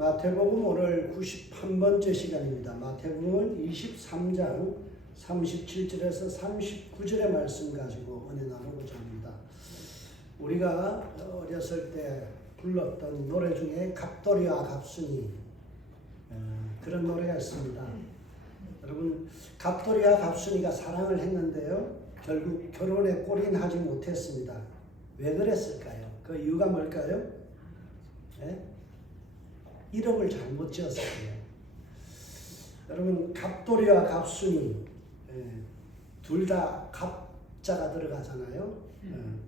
마태복음 오늘 91번째 시간입니다. 마태복음은 23장 37절에서 39절의 말씀 가지고 은혜 나누고자 합니다. 우리가 어렸을 때 불렀던 노래 중에 갑돌이와 갑순이 그런 노래가 있습니다. 여러분, 갑돌이와 갑순이가 사랑을 했는데요, 결국 결혼에 골인하지 못했습니다. 왜 그랬을까요? 그 이유가 뭘까요? 네? 이름을 잘못 지었어요. 여러분, 갑돌이와 갑순이 둘 다 갑자가 들어가잖아요.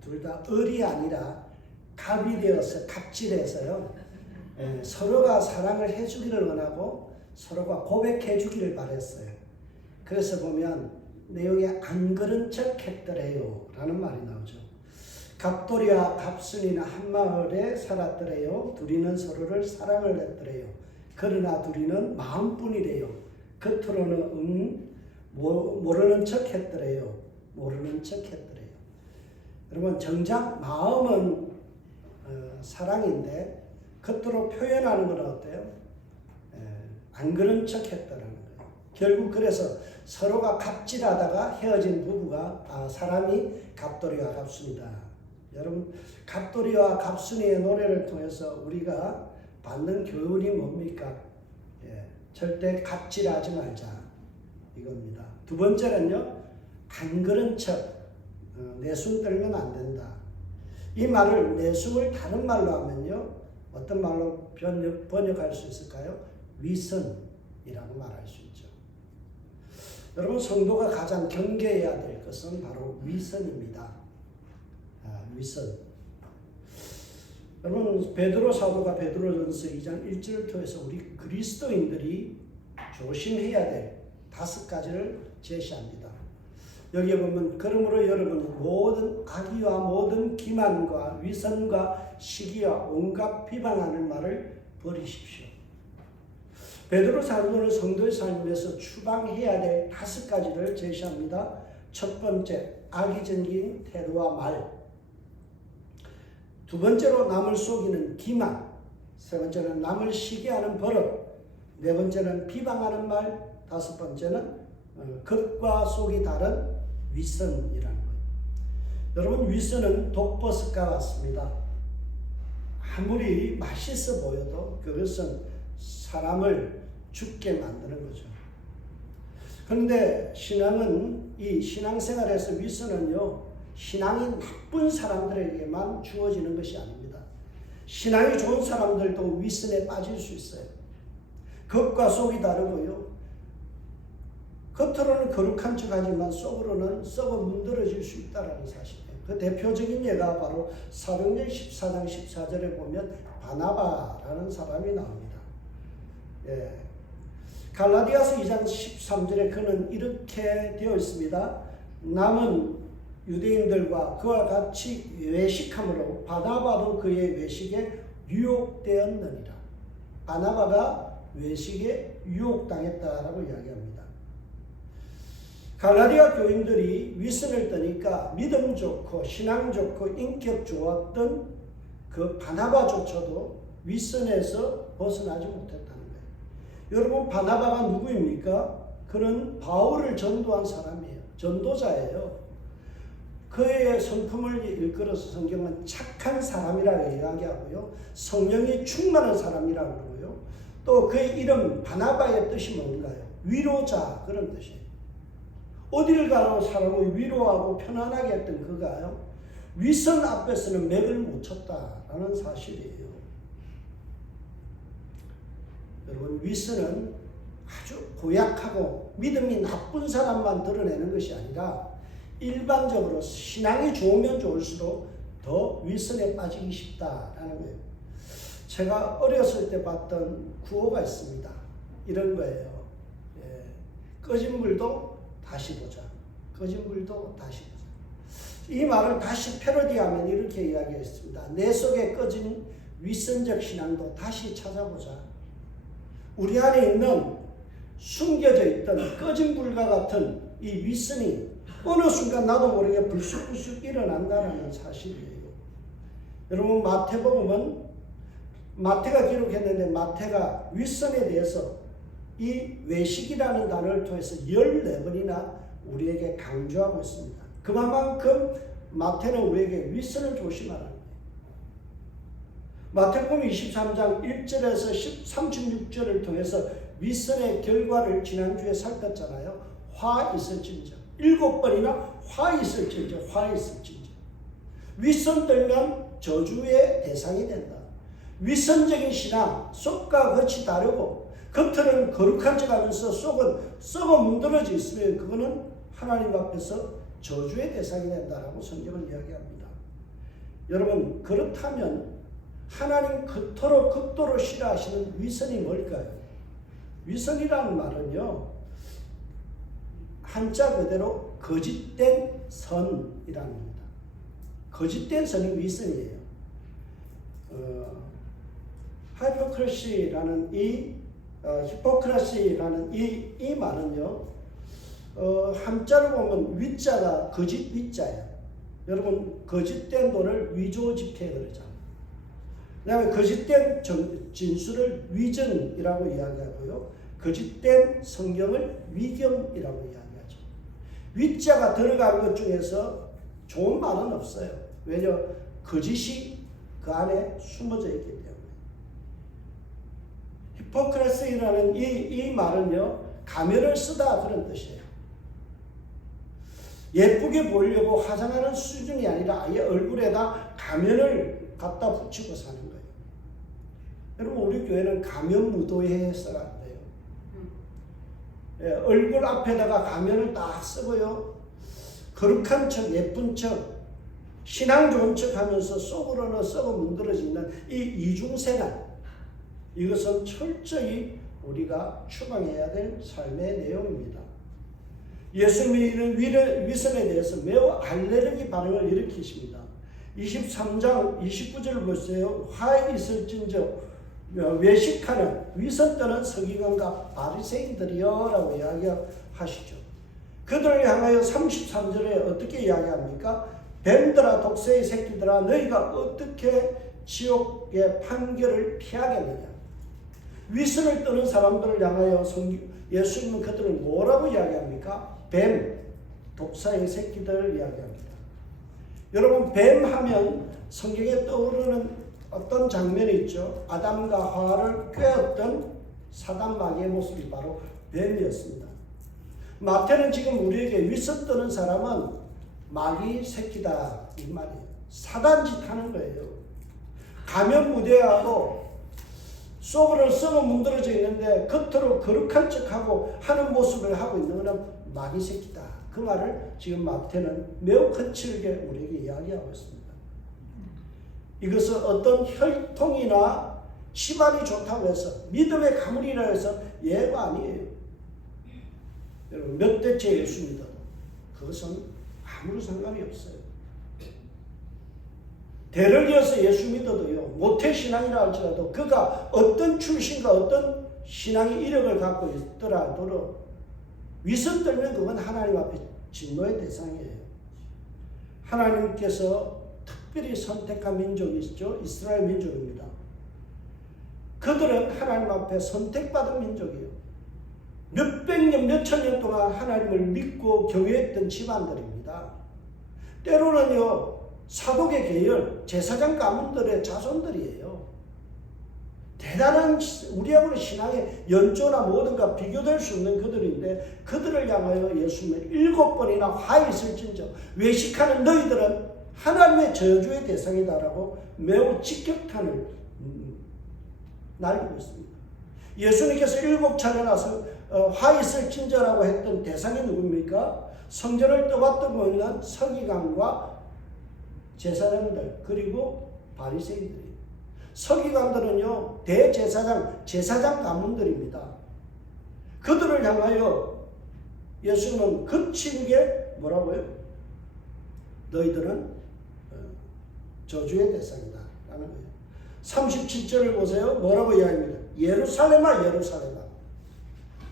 둘 다 을이 아니라 갑이 되어서 갑질해서요. 서로가 사랑을 해주기를 원하고 서로가 고백해 주기를 바랬어요. 그래서 보면 내용에 안 그런 척 했더래요 라는 말이 나오죠. 갑돌이와 갑순이는 한 마을에 살았더래요. 둘이는 서로를 사랑을 했더래요. 그러나 둘이는 마음뿐이래요. 겉으로는 모르는 척 했더래요. 모르는 척 했더래요. 여러분, 정작 마음은 사랑인데 겉으로 표현하는 건 어때요? 안 그런 척 했다라는 거예요. 결국 그래서 서로가 갑질하다가 헤어진 부부가 사람이 갑돌이와 갑순이다. 여러분, 갑돌이와 갑순이의 노래를 통해서 우리가 받는 교훈이 뭡니까? 절대 갑질하지 말자 이겁니다. 두 번째는요, 안 그런 척, 내숭 떨면 안 된다. 이 말을, 내숭을 다른 말로 하면요, 어떤 말로 번역할 수 있을까요? 위선이라고 말할 수 있죠. 여러분, 성도가 가장 경계해야 될 것은 바로 위선입니다. 위선. 여러분, 베드로 사도가 베드로전서 2장 1절을 통해서 우리 그리스도인들이 조심해야 될 5가지를 제시합니다. 여기에 보면, 그러므로 여러분 모든 악의와 모든 기만과 위선과 시기와 온갖 비방하는 말을 버리십시오. 베드로 사도는 성도의 삶에서 추방해야 될 5가지를 제시합니다. 첫 번째, 악의적인 태도와 말. 두 번째로, 남을 속이는 기만. 세 번째는 남을 시기하는 버릇. 네 번째는 비방하는 말. 다섯 번째는 겉과 속이 다른 위선이라는 거예요. 여러분, 위선은 독버섯과 같습니다. 아무리 맛있어 보여도 그것은 사람을 죽게 만드는 거죠. 그런데 신앙은, 이 신앙생활에서 위선은요, 신앙이 나쁜 사람들에게만 주어지는 것이 아닙니다. 신앙이 좋은 사람들도 위선에 빠질 수 있어요. 겉과 속이 다르고요, 겉으로는 거룩한 척하지만 속으로는 썩어 문드러질 수 있다는 사실이에요. 그 대표적인 예가 바로 사도행전 14장 14절에 보면 바나바라는 사람이 나옵니다. 갈라디아서 2장 13절에 그는 이렇게 되어 있습니다. 남은 유대인들과 그와 같이 외식함으로 바나바도 그의 외식에 유혹되었느니라. 바나바가 외식에 유혹당했다라고 이야기합니다. 갈라디아 교인들이 위선을 떠니까 믿음 좋고 신앙 좋고 인격 좋았던 그 바나바조차도 위선에서 벗어나지 못했다는 거예요. 여러분, 바나바가 누구입니까? 그는 바울을 전도한 사람이에요. 전도자예요. 그의 성품을 일컬어서 성경은 착한 사람이라고 이야기하고요, 성령이 충만한 사람이라고 그러고요, 또 그의 이름 바나바의 뜻이 뭔가요? 위로자, 그런 뜻이에요. 어디를 가도 사람을 위로하고 편안하게 했던 그가요, 위선 앞에서는 맥을 못 쳤다라는 사실이에요. 여러분, 위선은 아주 고약하고 믿음이 나쁜 사람만 드러내는 것이 아니라 일반적으로 신앙이 좋으면 좋을수록 더 위선에 빠지기 쉽다라는 거예요. 제가 어렸을 때 봤던 구호가 있습니다. 이런 거예요. 꺼진 불도 다시 보자. 꺼진 불도 다시 보자. 이 말을 다시 패러디하면 이렇게 이야기했습니다. 내 속에 꺼진 위선적 신앙도 다시 찾아보자. 우리 안에 있는 숨겨져 있던 꺼진 불과 같은 이 위선이 어느 순간 나도 모르게 불쑥불쑥 일어난다는 사실이에요. 여러분, 마태복음은 마태가 기록했는데 마태가 윗선에 대해서 이 외식이라는 단어를 통해서 14번이나 우리에게 강조하고 있습니다. 그만큼 마태는 우리에게 윗선을 조심하라는 거예요. 마태복음 23장 1절에서 36절을 통해서 윗선의 결과를 지난주에 살폈잖아요. 화 있을진저. 7번이나 화 있을진저, 화 있을진저. 윗선 떨면 저주의 대상이 된다. 윗선적인 신앙, 속과 겉이 다르고 겉은 거룩한 척 하면서 속은 썩어 문드러져 있으면 그거는 하나님 앞에서 저주의 대상이 된다라고 성경은 이야기합니다. 여러분, 그렇다면 하나님 그토록 극도로 싫어하시는 위선이 뭘까요? 위선이라는 말은요, 한자 그대로 거짓된 선이라는 겁니다. 거짓된 선이 위선이에요. 히포크라시라는 이 말은요, 한자로 보면 위자가 거짓 위자예요. 여러분, 거짓된 돈을 위조지폐 그러잖아요. 그다음에 거짓된 진술을 위전이라고 이야기하고요. 거짓된 성경을 위경이라고 이야기하죠. 위자가 들어간 것 중에서 좋은 말은 없어요. 왜냐? 거짓이 그 안에 숨어져 있기 때문에. 히포크라시라는 이 말은요, 가면을 쓰다 그런 뜻이에요. 예쁘게 보이려고 화장하는 수준이 아니라 아예 얼굴에다 가면을 갖다 붙이고 사는 거예요. 여러분, 우리 교회는 가면 무도회해서가 안 돼요. 얼굴 앞에다가 가면을 딱 쓰고요. 거룩한 척, 예쁜 척, 신앙 좋은 척 하면서 속으로는 썩어 문드러지는 이 이중생활, 이것은 철저히 우리가 추방해야 될 삶의 내용입니다. 예수 믿는 위선에 대해서 매우 알레르기 반응을 일으키십니다. 23장 29절을 보세요. 화 있을진저 외식하는 위선 떠는 서기관과 바리새인들이여 라고 이야기하시죠. 그들을 향하여 33절에 어떻게 이야기합니까? 뱀들아, 독새의 새끼들아, 너희가 어떻게 지옥의 판결을 피하겠느냐. 위선을 떠는 사람들을 향하여 예수님은 그들을 뭐라고 이야기합니까? 뱀, 독사의 새끼들 이야기합니다. 여러분, 뱀 하면 성경에 떠오르는 어떤 장면이 있죠. 아담과 하와를 꿰었던 사단 마귀의 모습이 바로 뱀이었습니다. 마태는 지금 우리에게 위선 떠는 사람은 마귀 새끼다 이 말이에요. 사단짓 하는 거예요. 가면 무대하고 속으로 썩어 문드러져 있는데 겉으로 거룩한 척하고 하는 모습을 하고 있는 것은 마귀 새끼다. 그 말을 지금 마태는 매우 거칠게 우리에게 이야기하고 있습니다. 이것은 어떤 혈통이나 집안이 좋다고 해서 믿음의 가문이라 해서 예가 아니에요. 여러분, 몇 대째 예수 믿어도 그것은 아무런 상관이 없어요. 대를 이어서 예수 믿어도요, 모태신앙이라 할지라도 그가 어떤 출신과 어떤 신앙의 이력을 갖고 있더라도 위선 떨면 그건 하나님 앞에 진노의 대상이에요. 하나님께서 특별히 선택한 민족이 있죠. 이스라엘 민족입니다. 그들은 하나님 앞에 선택받은 민족이에요. 몇백 년, 몇천 년 동안 하나님을 믿고 경외했던 집안들입니다. 때로는요, 사독의 계열, 제사장 가문들의 자손들이에요. 대단한, 우리하고는 신앙의 연조나 뭐든가 비교될 수 없는 그들인데 그들을 향하여 예수님은 7번이나 화 있을진저 외식하는 너희들은 하나님의 저주의 대상이다라고 매우 직격탄을 날리고 있습니다. 예수님께서 7차례나 화 있을진저라고 했던 대상이 누굽니까? 성전을 떠받들고 있는 서기관과 제사장들 그리고 바리새인들이에요. 서기관들은요, 대제사장, 제사장 가문들입니다. 그들을 향하여 예수님은 거칠게 뭐라고요? 너희들은 저주의 대상이다 라는 거예요. 37절을 보세요. 뭐라고 이야기합니다. 예루살렘아, 예루살렘아.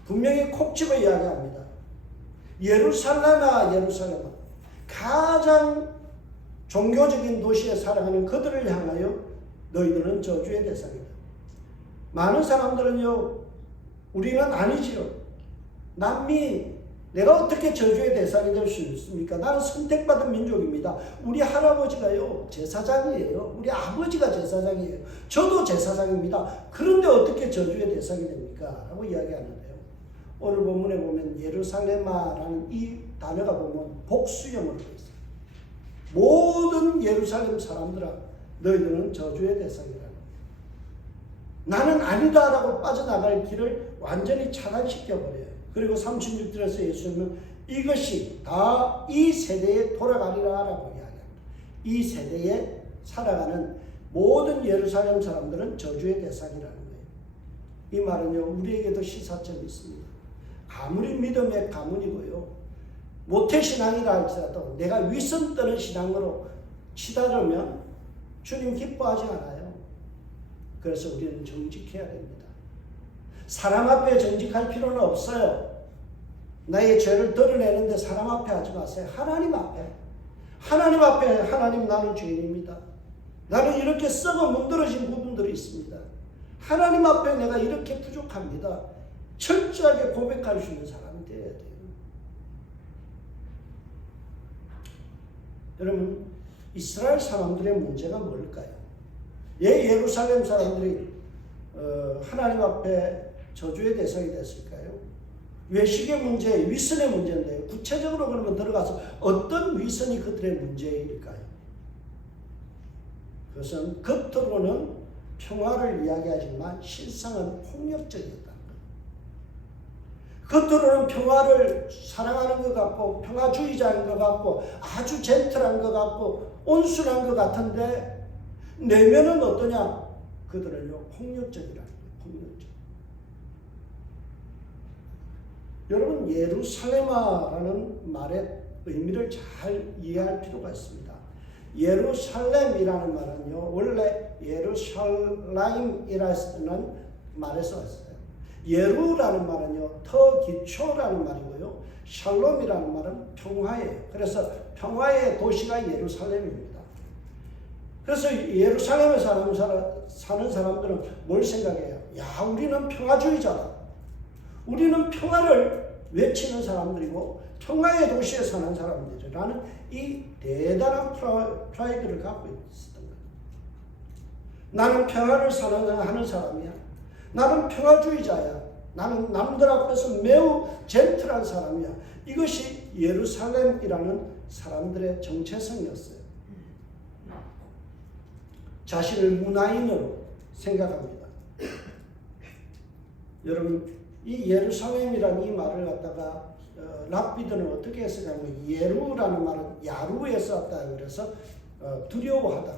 분명히 콕 집어 이야기합니다. 예루살렘아, 예루살렘아. 가장 종교적인 도시에 살아가는 그들을 향하여 너희들은 저주의 대상이다. 많은 사람들은요, 우리는 아니지요. 남미, 내가 어떻게 저주의 대상이 될 수 있습니까? 나는 선택받은 민족입니다. 우리 할아버지가요, 제사장이에요. 우리 아버지가 제사장이에요. 저도 제사장입니다. 그런데 어떻게 저주의 대상이 됩니까? 라고 이야기하는데요. 오늘 본문에 보면 예루살렘아라는 이 단어가 보면 복수형으로 되어 있어요. 모든 예루살렘 사람들아, 너희들은 저주의 대상이라는 거예요. 나는 아니다라고 빠져나갈 길을 완전히 차단시켜버려요. 그리고 36절에서 예수님은 이것이 다 이 세대에 돌아가리라 라고 이야기합니다. 이 세대에 살아가는 모든 예루살렘 사람들은 저주의 대상이라는 거예요. 이 말은요, 우리에게도 시사점이 있습니다. 아무리 믿음의 가문이고요, 모태신앙이라 할지라도 내가 위선 떠는 신앙으로 치달으면 주님 기뻐하지 않아요. 그래서 우리는 정직해야 됩니다. 사람 앞에 정직할 필요는 없어요. 나의 죄를 드러내는데 사람 앞에 하지 마세요. 하나님 앞에. 하나님 앞에, 하나님 나는 죄인입니다. 나는 이렇게 썩어 문드러진 부분들이 있습니다. 하나님 앞에 내가 이렇게 부족합니다. 철저하게 고백할 수 있는 사람이 되어야 돼요. 여러분, 이스라엘 사람들의 문제가 뭘까요? 예루살렘 사람들이 하나님 앞에 저주의 대상이 됐을까요? 외식의 문제, 위선의 문제인데요. 구체적으로 그러면 들어가서 어떤 위선이 그들의 문제일까요? 그것은 겉으로는 평화를 이야기하지만 실상은 폭력적이었다는 거예요. 겉으로는 평화를 사랑하는 것 같고 평화주의자인 것 같고 아주 젠틀한 것 같고 온순한 것 같은데 내면은 어떠냐? 그들은요, 폭력적이라는 거예요. 폭력적. 여러분, 예루살렘아라는 말의 의미를 잘 이해할 필요가 있습니다. 예루살렘이라는 말은요, 원래 예루살라임이라는 말에서 왔어요. 예루라는 말은요, 더 기초라는 말이고요, 샬롬이라는 말은 평화예요. 그래서 평화의 도시가 예루살렘입니다. 그래서 예루살렘에 사는 사람들은 뭘 생각해요? 야, 우리는 평화주의자다. 우리는 평화를 외치는 사람들이고 평화의 도시에 사는 사람들이라는 이 대단한 프라이드를 갖고 있었던 거예요. 나는 평화를 하는 사람이야. 나는 평화주의자야. 나는 남들 앞에서 매우 젠틀한 사람이야. 이것이 예루살렘이라는 사람들의 정체성이었어요. 자신을 문화인으로 생각합니다. 여러분, 이 예루살렘이라는 이 말을 갖다가 랍비들은 어떻게 해석하냐면 예루라는 말은 야루에서 왔다 그래서 두려워하다.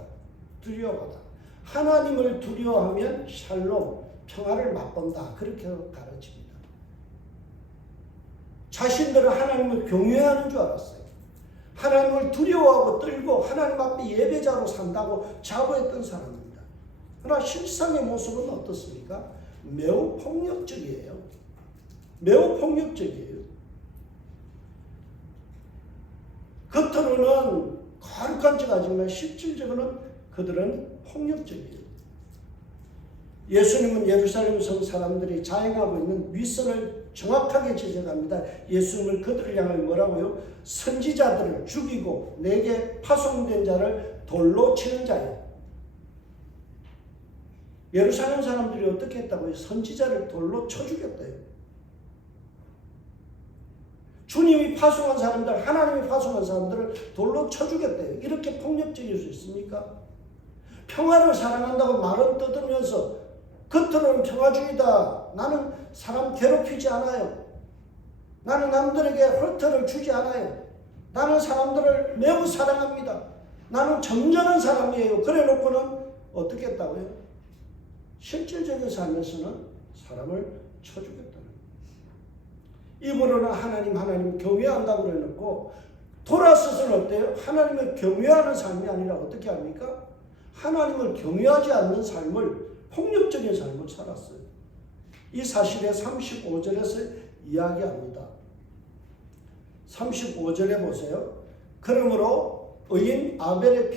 하나님을 두려워하면 샬롬, 평화를 맛본다. 그렇게 가르칩니다. 자신들은 하나님을 경외하는 줄 알았어요. 하나님을 두려워하고 떨고 하나님 앞에 예배자로 산다고 자부했던 사람입니다. 그러나 실상의 모습은 어떻습니까? 매우 폭력적이에요. 매우 폭력적이에요. 겉으로는 거룩한 척 하지만 실질적으로는 그들은 폭력적이에요. 예수님은 예루살렘 성 사람들이 자행하고 있는 위선을 정확하게 지적합니다. 예수님은 그들을 향해 뭐라고요? 선지자들을 죽이고 내게 파송된 자를 돌로 치는 자예요. 예루살렘 사람들이 어떻게 했다고요? 선지자를 돌로 쳐 죽였대요. 주님이 파송한 사람들, 하나님이 파송한 사람들을 돌로 쳐 죽였대요. 이렇게 폭력적일 수 있습니까? 평화를 사랑한다고 말은 떠들면서 겉으로는 평화주의다. 나는 사람 괴롭히지 않아요. 나는 남들에게 헐터를 주지 않아요. 나는 사람들을 매우 사랑합니다. 나는 점잖은 사람이에요. 그래 놓고는 어떻게 했다고요? 실질적인 삶에서는 사람을 쳐 죽였다는 거예요. 입으로는 하나님 경외한다고 그래놓고 돌아서서는 어때요? 하나님을 경외하는 삶이 아니라 어떻게 합니까? 하나님을 경외하지 않는 삶을, 폭력적인 삶을 살았어요. 이 사실에 35절에서 이야기합니다. 35절에 보세요. 그러므로 의인 아벨의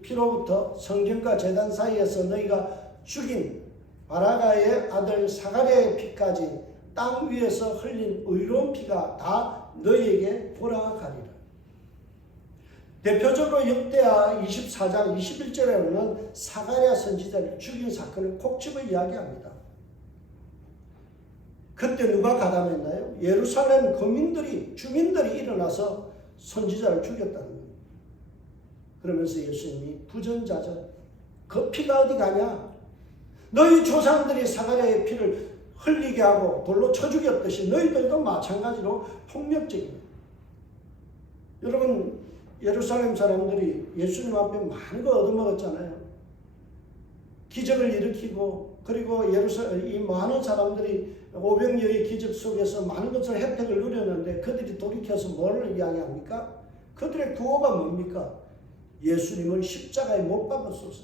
피로부터 성전과 제단 사이에서 너희가 죽인 바라가의 아들 사가랴의 피까지 땅 위에서 흘린 의로운 피가 다 너희에게 돌아가리라. 대표적으로 역대하 24장 21절에는 사가랴 선지자를 죽인 사건을 콕 집어 이야기합니다. 그때 누가 가담했나요? 예루살렘 주민들이 일어나서 선지자를 죽였다는 거예요. 그러면서 예수님이 부전자전, 그 피가 어디 가냐? 너희 조상들이 사가랴의 피를 흘리게 하고 돌로 쳐 죽였듯이 너희들도 마찬가지로 폭력적입니다. 여러분, 예루살렘 사람들이 예수님 앞에 많은 거 얻어먹었잖아요. 기적을 일으키고, 그리고 이 많은 사람들이 오병이어의 기적 속에서 많은 것을 혜택을 누렸는데 그들이 돌이켜서 뭐를 이야기합니까? 그들의 구호가 뭡니까? 예수님을 십자가에 못 박았소서.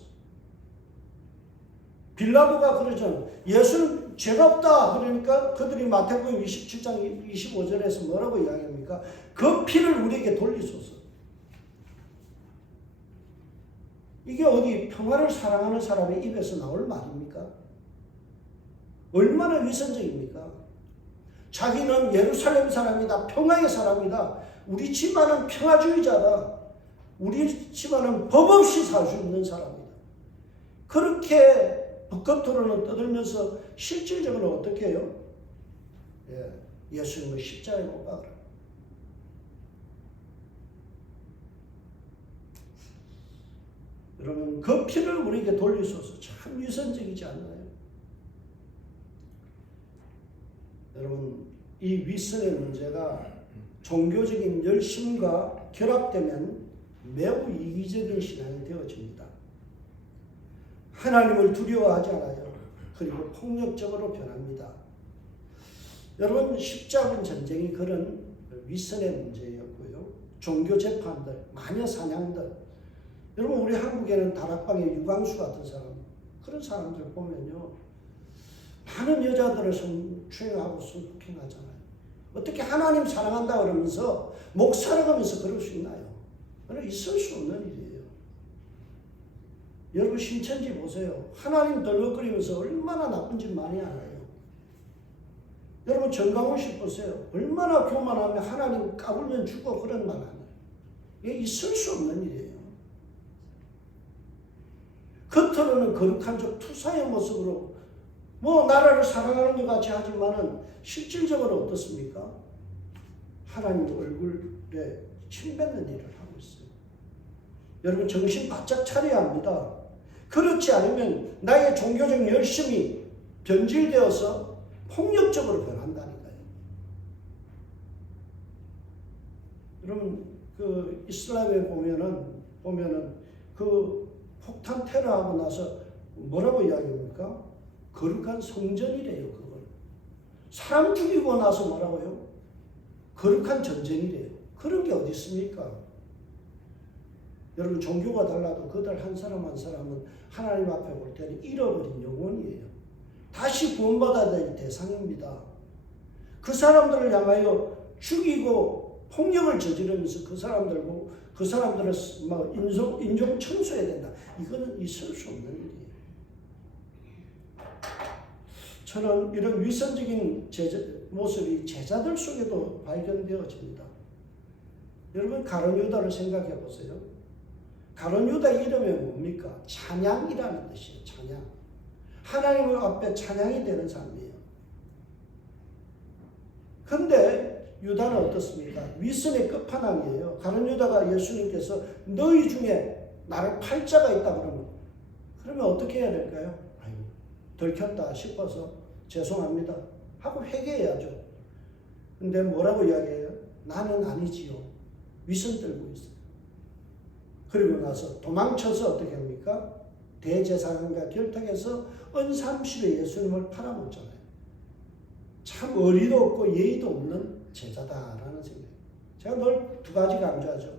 빌라도가 그러잖아요. 예수는 죄가 없다. 그러니까 그들이 마태복음 27장 25절에서 뭐라고 이야기합니까? 그 피를 우리에게 돌리소서. 이게 어디 평화를 사랑하는 사람의 입에서 나올 말입니까? 얼마나 위선적입니까? 자기는 예루살렘 사람이다. 평화의 사람이다. 우리 집안은 평화주의자다. 우리 집안은 법 없이 살 수 있는 사람이다. 그렇게 겉으로는 떠들면서 실질적으로 어떻게 해요? 예수님을 십자가에 못 박으라. 여러분, 그 피를 우리에게 돌리소서. 참 위선적이지 않나요? 여러분, 이 위선의 문제가 종교적인 열심과 결합되면 매우 이기적인 신앙이 되어집니다. 하나님을 두려워하지 않아요. 그리고 폭력적으로 변합니다. 여러분, 십자군 전쟁이 그런 위선의 문제였고요. 종교 재판들, 마녀 사냥들. 여러분, 우리 한국에는 다락방의 유광수 같은 사람, 그런 사람들 보면요, 많은 여자들을 성추행하고 성폭행하잖아요. 어떻게 하나님 사랑한다 그러면서 목 살아가면서 그럴 수 있나요? 그건 있을 수 없는 일이에요. 여러분, 신천지 보세요. 하나님 덜렁거리면서 얼마나 나쁜 짓 많이 알아요. 여러분, 정강훈 씨 보세요. 얼마나 교만하면 하나님 까불면 죽어 그런 말 하나요. 이게 있을 수 없는 일이에요. 겉으로는 거룩한 척 투사의 모습으로 나라를 사랑하는 것 같이 하지만은 실질적으로 어떻습니까? 하나님 얼굴에 침뱉는 일을 하고 있어요. 여러분, 정신 바짝 차려야 합니다. 그렇지 않으면 나의 종교적 열심이 변질되어서 폭력적으로 변한다니까요. 여러분, 그 이슬람에 보면은 그 폭탄 테러하고 나서 뭐라고 이야기합니까? 거룩한 성전이래요, 그걸. 사람 죽이고 나서 뭐라고요? 거룩한 전쟁이래요. 그런 게 어디 있습니까? 여러분, 종교가 달라도 그들 한 사람 한 사람은 하나님 앞에 볼 때는 잃어버린 영혼이에요. 다시 구원받아야 될 대상입니다. 그 사람들을 향하여 죽이고 폭력을 저지르면서 그 사람들을 인종 청소해야 된다. 이거는 있을 수 없는 일이에요. 저는 이런 위선적인 모습이 제자들 속에도 발견되어집니다. 여러분, 가룟 유다를 생각해 보세요. 가룟 유다 이름이 뭡니까? 찬양이라는 뜻이에요. 찬양. 하나님 앞에 찬양이 되는 삶이에요. 그런데 유다는 어떻습니까? 위선의 끝판왕이에요. 가룟 유다가 예수님께서 너희 중에 나를 팔 자가 있다 그러면 어떻게 해야 될까요? 아유, 들켰다 싶어서 죄송합니다 하고 회개해야죠. 근데 뭐라고 이야기해요? 나는 아니지요. 위선 떨고 있어요. 그리고 나서 도망쳐서 어떻게 합니까? 대제사장과 결탁해서 은삼십에 예수님을 팔아먹잖아요. 참 어리도 없고 예의도 없는 제자다라는 생각. 제가 늘 두 가지 강조하죠.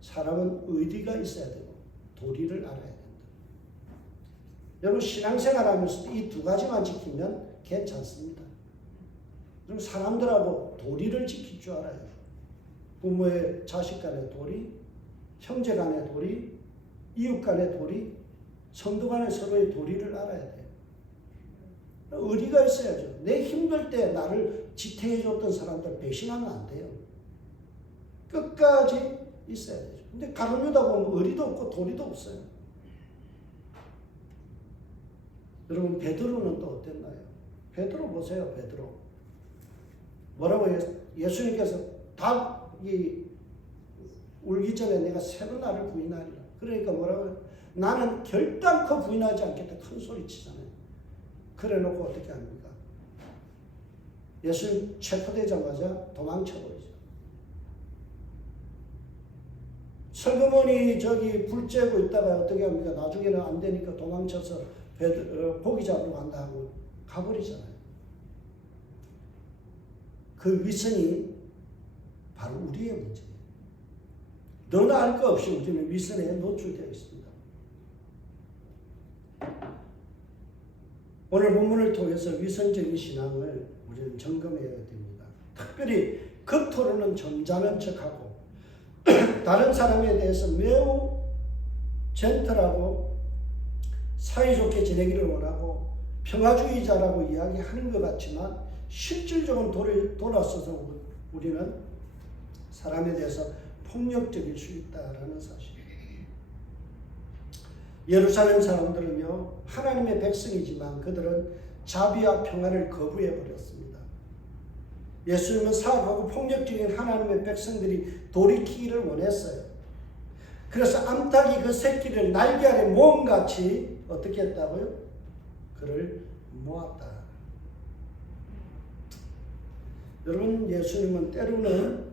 사람은 의리가 있어야 되고 도리를 알아야 된다. 여러분, 신앙생활 하면서 이 두 가지만 지키면 괜찮습니다. 그럼 사람들하고 도리를 지킬 줄 알아요. 부모의 자식 간의 도리, 형제 간의 도리, 이웃 간의 도리, 성도 간의 서로의 도리를 알아야 돼요. 의리가 있어야죠. 내 힘들 때 나를 지탱해줬던 사람들 배신하면 안 돼요. 끝까지 있어야 되죠. 근데 가룟유다 보면 의리도 없고 도리도 없어요. 여러분 베드로는 또 어땠나요? 베드로 보세요. 베드로 뭐라고 예수님께서 다 울기 전에 내가 세로 나를 부인하리라. 그러니까 뭐라고요? 나는 결단코 부인하지 않겠다. 큰 소리 치잖아요. 그래 놓고 어떻게 합니까? 예수님 체포되자마자 도망쳐버리죠. 슬그머니 저기 불 쬐고 있다가 어떻게 합니까? 나중에는 안 되니까 도망쳐서 고기 잡으러 간다 하고 가버리잖아요. 그 위선이 바로 우리의 문제예요. 너나 알 거 없이 우리는 위선에 노출되어 있습니다. 오늘 본문을 통해서 위선적인 신앙을 우리는 점검해야 됩니다. 특별히 겉으로는 점잖은 척하고 다른 사람에 대해서 매우 젠틀하고 사이좋게 지내기를 원하고 평화주의자라고 이야기하는 것 같지만 실질적으로 돌아서서 우리는 사람에 대해서 폭력적일 수 있다라는 사실. 예루살렘 사람들은요, 하나님의 백성이지만 그들은 자비와 평화를 거부해 버렸습니다. 예수님은 사악하고 폭력적인 하나님의 백성들이 돌이키기를 원했어요. 그래서 암탉이 그 새끼를 날개 아래 모음같이 어떻게 했다고요? 그를 모았다. 여러분, 예수님은 때로는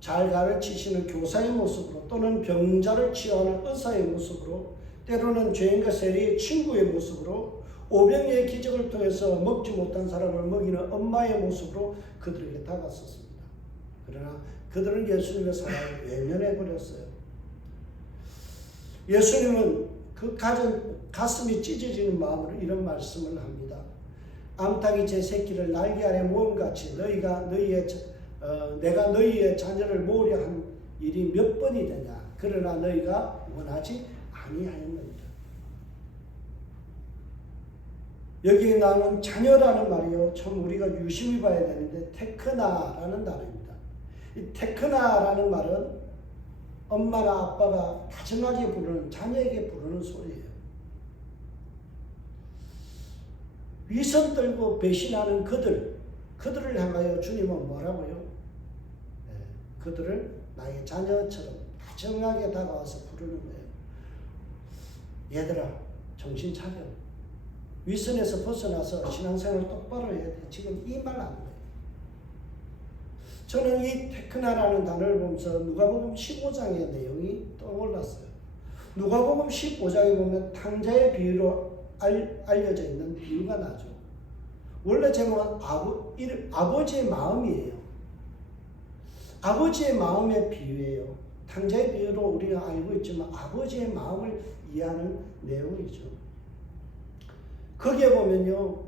잘 가르치시는 교사의 모습으로 또는 병자를 치유하는 의사의 모습으로 때로는 죄인과 세리의 친구의 모습으로 오병이의 기적을 통해서 먹지 못한 사람을 먹이는 엄마의 모습으로 그들에게 다가섰습니다. 그러나 그들은 예수님의 사랑을 외면해 버렸어요. 예수님은 그 가슴이 찢어지는 마음으로 이런 말씀을 합니다. 암탉이 제 새끼를 날개 아래 모음같이 내가 너희의 자녀를 모으려 한 일이 몇 번이 되냐. 그러나 너희가 원하지 아니하였느니라. 여기에 나오는 자녀라는 말이요, 참 우리가 유심히 봐야 되는데 테크나라는 단어입니다. 이 테크나라는 말은 엄마나 아빠가 다정하게 부르는, 자녀에게 부르는 소리예요. 위선 떨고 배신하는 그들을 향하여 주님은 뭐라고요? 그들을 나의 자녀처럼 다정하게 다가와서 부르는 거예요. 얘들아, 정신 차려. 위선에서 벗어나서 신앙생활을 똑바로 해야 돼. 지금 이 말 하는 거예요. 저는 이 테크나라는 단어를 보면서 누가복음 15장의 내용이 떠올랐어요. 누가복음 15장에 보면 탕자의 비유로 알려져 있는 비유가 나죠. 원래 제목은 아버지의 마음이에요. 아버지의 마음의 비유예요. 탕자의 비유로 우리가 알고 있지만 아버지의 마음을 이해하는 내용이죠. 거기에 보면요,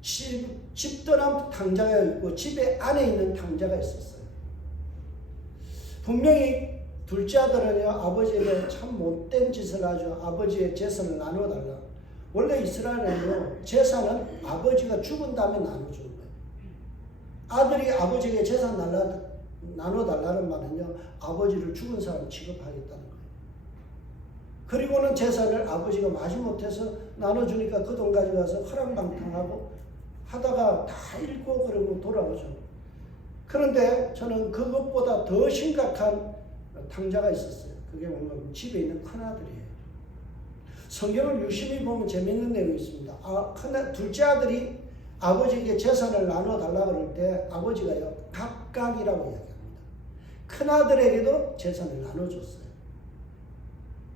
집 떠난 탕자가 있고 집에 안에 있는 탕자가 있었어요. 분명히 둘째 아들은요, 아버지에게 참 못된 짓을 하죠. 아버지의 재산을 나눠달라. 원래 이스라엘은요, 재산은 아버지가 죽은 다음에 나눠주는 거예요. 아들이 아버지에게 재산 나눠달라는 말은요, 아버지를 죽은 사람 취급하겠다는 거예요. 그리고는 재산을 아버지가 마지못해서 나눠주니까 그 돈 가져가서 허랑방탕하고 하다가 다 잃고 그러고 돌아오죠. 그런데 저는 그것보다 더 심각한 탕자가 있었어요. 그게 뭔가 집에 있는 큰아들이에요. 성경을 유심히 보면 재밌는 내용이 있습니다. 둘째 아들이 아버지에게 재산을 나눠달라고 그럴 때 아버지가요, 각각이라고 이야기합니다. 큰아들에게도 재산을 나눠줬어요.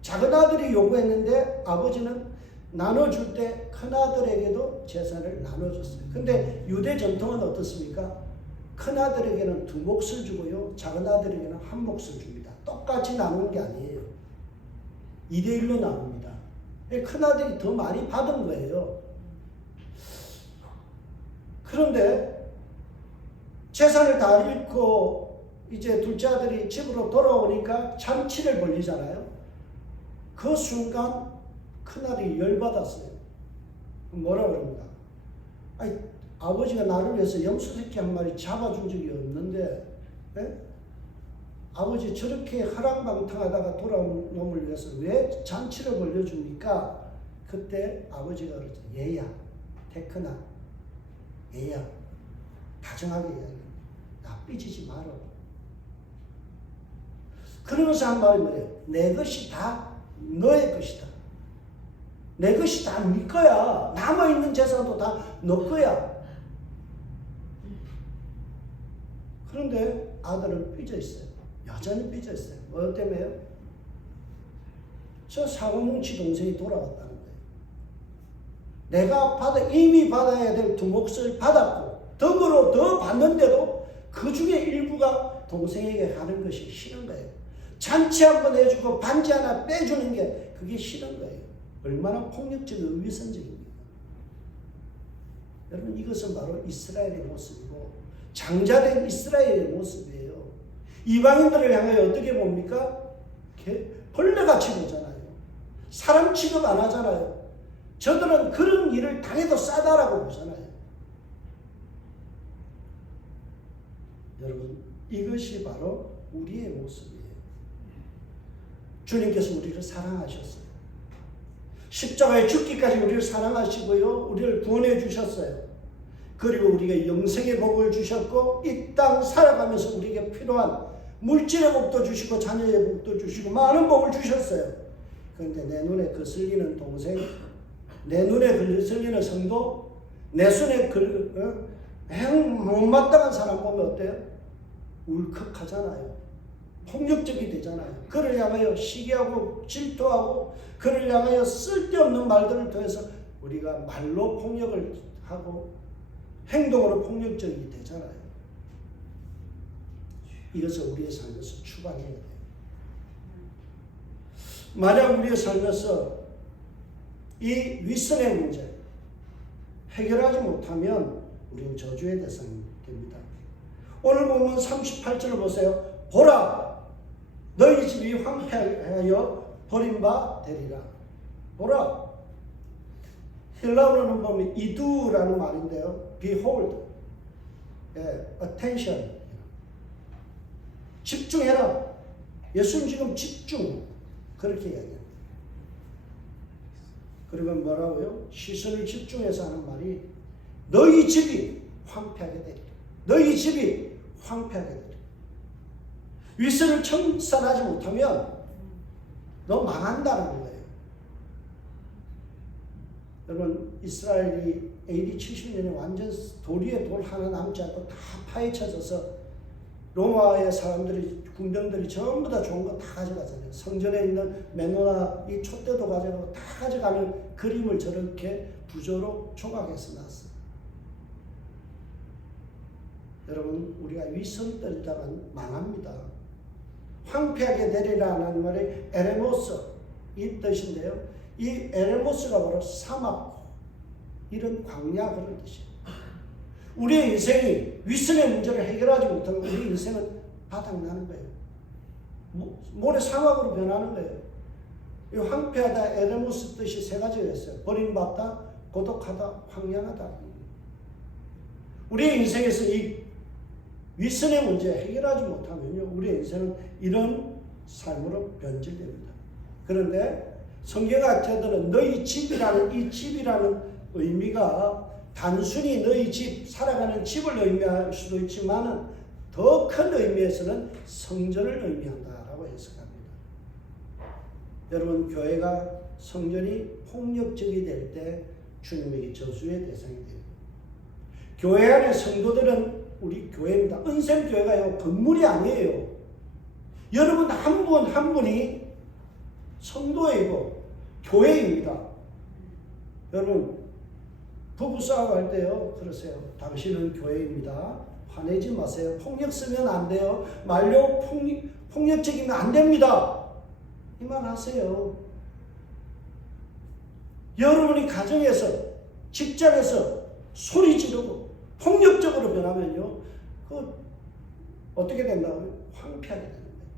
작은 아들이 요구했는데 아버지는 나눠줄 때 큰아들에게도 재산을 나눠줬어요. 근데 유대 전통은 어떻습니까? 큰아들에게는 2몫을 주고요, 작은 아들에게는 1몫을 줍니다. 똑같이 나누는 게 아니에요. 2대1로 나눕니다. 큰아들이 더 많이 받은 거예요. 그런데 재산을 다 잃고 이제 둘째 아들이 집으로 돌아오니까 잔치를 벌리잖아요. 그 순간 큰아들이 열받았어요. 뭐라 그럽니다. 아니, 아버지가 나를 위해서 염소새끼 한 마리 잡아준 적이 없는데, 예? 아버지 저렇게 허랑방탕하다가 돌아온 놈을 위해서 왜 잔치를 벌려줍니까? 그때 아버지가 그러죠. 얘야, 태크나, 얘야, 다정하게 이야기합니다. 나 삐지지 마라. 그러면서 한 말이 뭐예요? 내 것이 다 너의 것이다. 내 것이 다 네 거야. 남아있는 재산도 다 너 거야. 그런데 아들은 삐져 있어요. 여전히 삐져 있어요. 뭐 때문에요? 저 사고뭉치 동생이 돌아왔다는 거예요. 내가 이미 받아야 될 두 몫을 받았고 덤으로 더 받는데도 그 중에 일부가 동생에게 가는 것이 싫은 거예요. 잔치 한번 해주고 반지 하나 빼주는 게 그게 싫은 거예요. 얼마나 폭력적이고 위선적입니까? 여러분, 이것은 바로 이스라엘의 모습이고 장자된 이스라엘의 모습이에요. 이방인들을 향하여 어떻게 봅니까? 벌레같이 보잖아요. 사람 취급 안 하잖아요. 저들은 그런 일을 당해도 싸다라고 보잖아요. 여러분, 이것이 바로 우리의 모습이에요. 주님께서 우리를 사랑하셨어요. 십자가에 죽기까지 우리를 사랑하시고요. 우리를 구원해 주셨어요. 그리고 우리가 영생의 복을 주셨고 이 땅 살아가면서 우리에게 필요한 물질의 복도 주시고 자녀의 복도 주시고 많은 복을 주셨어요. 그런데 내 눈에 거슬리는 동생, 내 눈에 거슬리는 성도, 내 손에 못마땅한 사람 보면 어때요? 울컥하잖아요. 폭력적이 되잖아요. 그를 향하여 시기하고 질투하고 그를 향하여 쓸데없는 말들을 통해서 우리가 말로 폭력을 하고 행동으로 폭력적이 되잖아요. 이것을 우리의 삶에서 추방해야 돼요. 만약 우리의 삶에서 이 윗선의 문제 해결하지 못하면 우리는 저주의 대상이 됩니다. 오늘 보면 38절을 보세요. 보라! 너희 집이 황폐하여 버림바 되리라. 보라! 헬라어로는 보면 이두라는 말인데요. Behold, attention. 집중해라. 예수님 지금 집중. 그렇게 이야기해요. 그리고 뭐라고요? 시선을 집중해서 하는 말이 너희 집이 황폐하게 되리라. 너희 집이 황폐하게 되리라. 윗선을 청산하지 못하면 너 망한다는 거예요. 여러분, 이스라엘이 AD 70년에 완전 돌 위에 돌 하나 남지 않고 다 파헤쳐져서 로마의 사람들이, 군병들이 전부 다 좋은 거 다 가져가잖아요. 성전에 있는 메노나 이 촛대도 가져가고 다 가져가는 그림을 저렇게 부조로 조각해서 놨어요. 여러분, 우리가 윗선 떨다간 망합니다. 황폐하게 되리라는 말이 에레모스, 이 뜻인데요. 이 에레모스가 바로 사막, 이런 광야 그런 뜻이에요. 우리의 인생이 윗선의 문제를 해결하지 못하면 우리 인생은 바닥나는 거예요. 모래 사막으로 변하는 거예요. 이 황폐하다, 에레모스 뜻이 세 가지가 있어요. 버림받다, 고독하다, 황량하다. 우리의 인생에서 이 윗선의 문제 해결하지 못하면요, 우리의 인생은 이런 삶으로 변질됩니다. 그런데 성경학자들은 너희 집이라는 이 집이라는 의미가 단순히 너희 집, 살아가는 집을 의미할 수도 있지만은 더 큰 의미에서는 성전을 의미한다라고 해석합니다. 여러분, 교회가 성전이 폭력적이 될 때 주님에게 저주의 대상이 됩니다. 교회 안의 성도들은 우리 교회입니다. 은샘교회가요, 건물이 아니에요. 여러분 한 분 한 분이 성도이고 교회입니다. 여러분, 부부싸움 할 때요, 그러세요. 당신은 교회입니다. 화내지 마세요. 폭력 쓰면 안 돼요. 말로 폭력적이면 안 됩니다. 이 말 하세요. 여러분이 가정에서, 직장에서 소리 지르고 폭력적으로 변하면요, 그 어떻게 된다고요? 황폐하게 되는 거예요.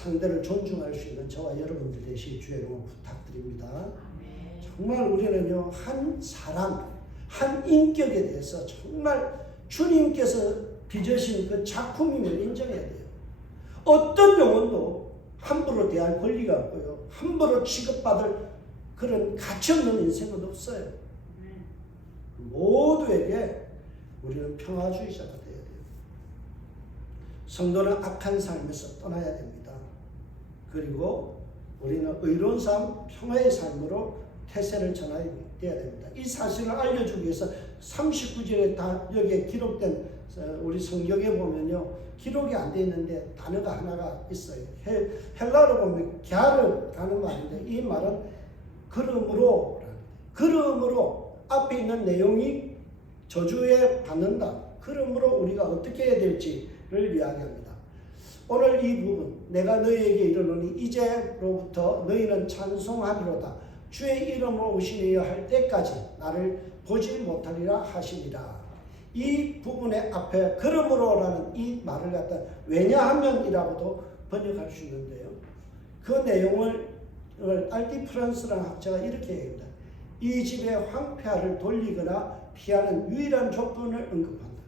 상대를 존중할 수 있는 저와 여러분들 되시 주의 이름으로 부탁드립니다. 정말 우리는요, 한 사람, 한 인격에 대해서 정말 주님께서 빚으신 그 작품임을 인정해야 돼요. 어떤 영혼도 함부로 대할 권리가 없고요, 함부로 취급받을 그런 가치 없는 인생은 없어요. 모두에게 우리는 평화주의자가 되어야 돼요. 성도는 악한 삶에서 떠나야 됩니다. 그리고 우리는 의로운 삶, 평화의 삶으로 태세를 전해야 됩니다. 이 사실을 알려주기 위해서 39절에 다 여기에 기록된 우리 성경에 보면요, 기록이 안 돼 있는데 단어가 하나가 있어요. 헬라어로 보면 갸르라는 말인데, 이 말은 그러므로 앞에 있는 내용이 저주에 받는다. 그러므로 우리가 어떻게 해야 될지를 이야기합니다. 오늘 이 부분, 내가 너희에게 이르노니 이제로부터 너희는 찬송하리로다. 주의 이름으로 오시려 할 때까지 나를 보지 못하리라 하시니라. 이 부분의 앞에 그러므로라는 이 말을 갖다 왜냐하면이라고도 번역할 수 있는데요, 그 내용을 알디 프랑스라는 학자가 이렇게 얘기합니다. 이 집의 황폐화를 돌리거나 피하는 유일한 조건을 언급한다.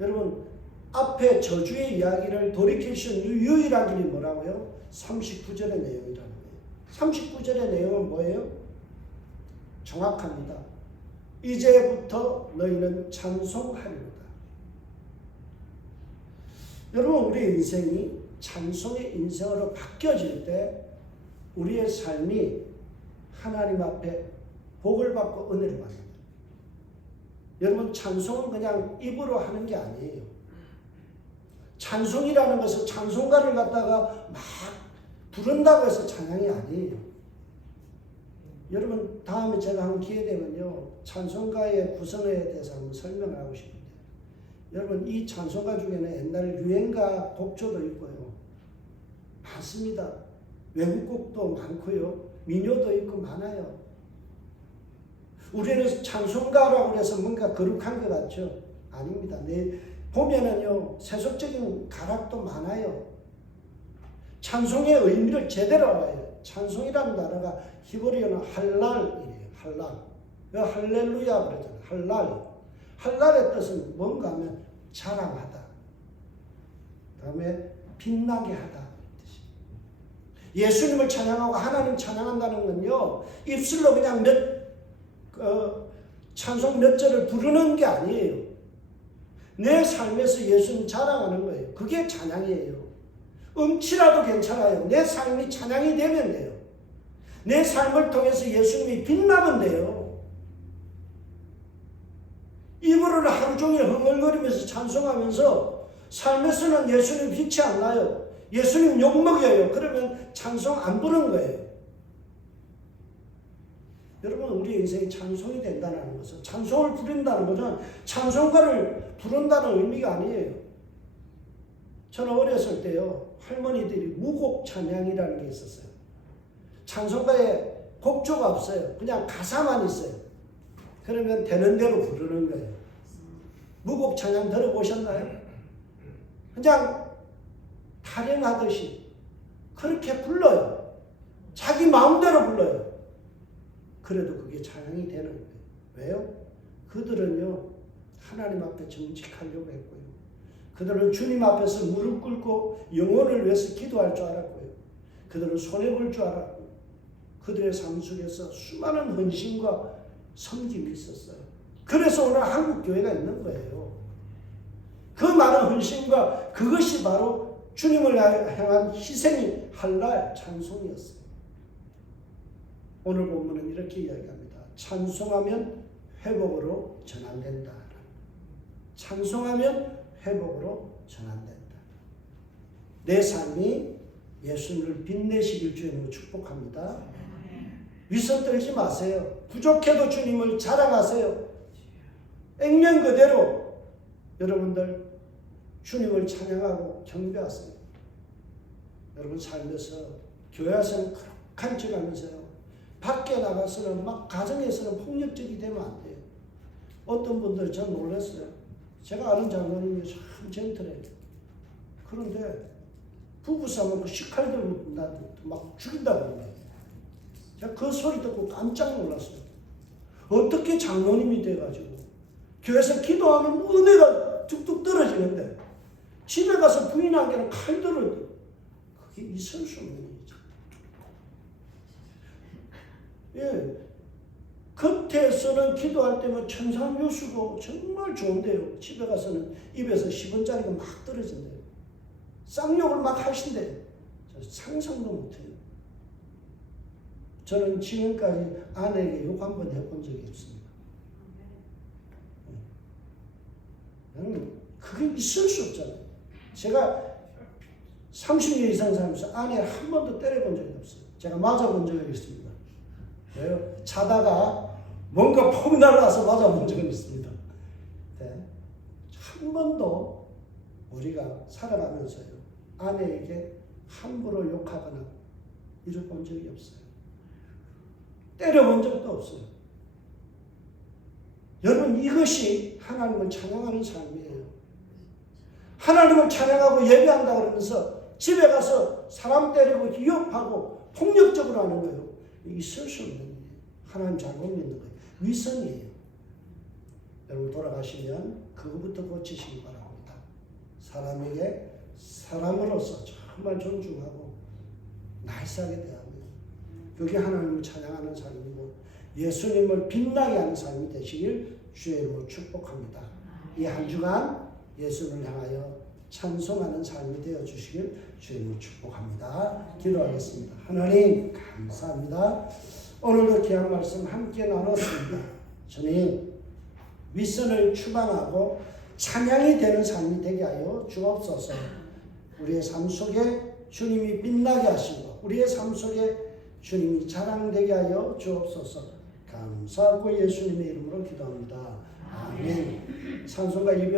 여러분, 앞에 저주의 이야기를 돌이킬 수 있는 유일한 길이 뭐라고요? 39절의 내용이라는 거예요. 39절의 내용은 뭐예요? 정확합니다. 이제부터 너희는 찬송하리로다. 여러분, 우리의 인생이 찬송의 인생으로 바뀌어질 때 우리의 삶이 하나님 앞에 복을 받고 은혜를 받습니다. 여러분, 찬송은 그냥 입으로 하는 게 아니에요. 찬송이라는 것은 찬송가를 갖다가 막 부른다고 해서 찬양이 아니에요. 여러분, 다음에 제가 한번 기회 되면요, 찬송가의 구성에 대해서 한번 설명을 하고 싶은데, 여러분, 이 찬송가 중에는 옛날 유행가 곡조도 있고요, 많습니다. 외국곡도 많고요, 민요도 있고 많아요. 우리는 찬송가라고 해서 뭔가 거룩한 것 같죠? 아닙니다. 보면은요, 세속적인 가락도 많아요. 찬송의 의미를 제대로 알아요. 찬송이라는 단어가 히브리어는 할랄이래요. 할랄. 할렐루야 그러잖아요. 할랄. 할랄의 뜻은 뭔가 하면 자랑하다. 그 다음에 빛나게 하다. 예수님을 찬양하고 하나님 찬양한다는 건요, 입술로 그냥 찬송 몇 절을 부르는 게 아니에요. 내 삶에서 예수님 자랑하는 거예요. 그게 찬양이에요. 음치라도 괜찮아요. 내 삶이 찬양이 되면 돼요. 내 삶을 통해서 예수님이 빛나면 돼요. 입으로는 하루 종일 흥얼거리면서 찬송하면서 삶에서는 예수님 빛이 안 나요. 예수님 욕먹여요. 그러면 찬송 안 부르는 거예요. 여러분, 우리 인생이 찬송이 된다는 것은, 찬송을 부른다는 것은 찬송가를 부른다는 의미가 아니에요. 저는 어렸을 때요, 할머니들이 무곡 찬양이라는 게 있었어요. 찬송가에 곡조가 없어요. 그냥 가사만 있어요. 그러면 되는 대로 부르는 거예요. 무곡 찬양 들어보셨나요? 그냥 타령하듯이 그렇게 불러요. 자기 마음대로 불러요. 그래도 그게 찬양이 되는 거예요. 왜요? 그들은요, 하나님 앞에 정직하려고 했고요, 그들은 주님 앞에서 무릎 꿇고 영혼을 위해서 기도할 줄 알았고요, 그들은 손해볼 줄 알았고, 그들의 삶 속에서 수많은 헌신과 섬김이 있었어요. 그래서 오늘 한국 교회가 있는 거예요. 그 많은 헌신과 그것이 바로 주님을 향한 희생이 할랄 찬송이었어요. 오늘 본문은 이렇게 이야기합니다. 찬송하면 회복으로 전환된다. 찬송하면 회복으로 전환된다. 내 삶이 예수님을 빛내시길 주님으로 축복합니다. 위선 떨지 마세요. 부족해도 주님을 자랑하세요. 액면 그대로 여러분들 주님을 찬양하고 경배하세요. 여러분 삶에서 교회에서는 거룩한 척 하면서요, 밖에 나가서는 막 가정에서는 폭력적이 되면 안 돼요. 어떤 분들 전 놀랐어요. 제가 아는 장로님이 참 젠틀해요. 그런데 부부싸움 식칼 들고 막 죽인다고 그래요. 제가 그 소리 듣고 깜짝 놀랐어요. 어떻게 장로님이 돼가지고 교회에서 기도하면 은혜가 뚝뚝 떨어지는데 집에 가서 부인에게는 칼 들어요. 그게 있을 수 없는 일이죠. 예. 겉에서는 기도할 때면 천상교수고 정말 좋은데요. 집에 가서는 입에서 10원짜리가 막 떨어진대요. 쌍욕을 막 하신대요. 상상도 못해요. 저는 지금까지 아내에게 욕 한 번 해본 적이 없습니다. 그게 있을 수 없잖아요. 제가 30년 이상 살면서 아내를 한 번도 때려본 적이 없어요. 제가 맞아본 적이 있습니다. 왜요? 자다가 뭔가 폭 날아와서 맞아본 적은 있습니다. 네. 한 번도 우리가 살아가면서요, 아내에게 함부로 욕하거나 이래본 적이 없어요. 때려본 적도 없어요. 여러분, 이것이 하나님을 찬양하는 삶이에요. 하나님을 찬양하고 예배한다 그러면서 집에 가서 사람 때리고 위협하고 폭력적으로 하는 거예요. 있을 수 없는 일이에요. 하나님 잘못 믿는 거예요. 위선이에요. 여러분 돌아가시면 그거부터 고치시기 바랍니다. 사람에게 사람으로서 정말 존중하고 나이스하게 대하며 그게 하나님을 찬양하는 삶이고 예수님을 빛나게 하는 삶이 되시길 주의 이름으로 축복합니다. 이 한 주간 예수를 향하여 찬송하는 삶이 되어 주시길 주의 이름으로 축복합니다. 기도하겠습니다. 하나님 감사합니다. 오늘도 귀한 말씀 함께 나눴습니다. 주님, 윗선을 추방하고 찬양이 되는 삶이 되게 하여 주옵소서. 우리의 삶 속에 주님이 빛나게 하시고 우리의 삶 속에 주님이 자랑되게 하여 주옵소서. 감사하고 예수님의 이름으로 기도합니다. 아멘. 찬송가 250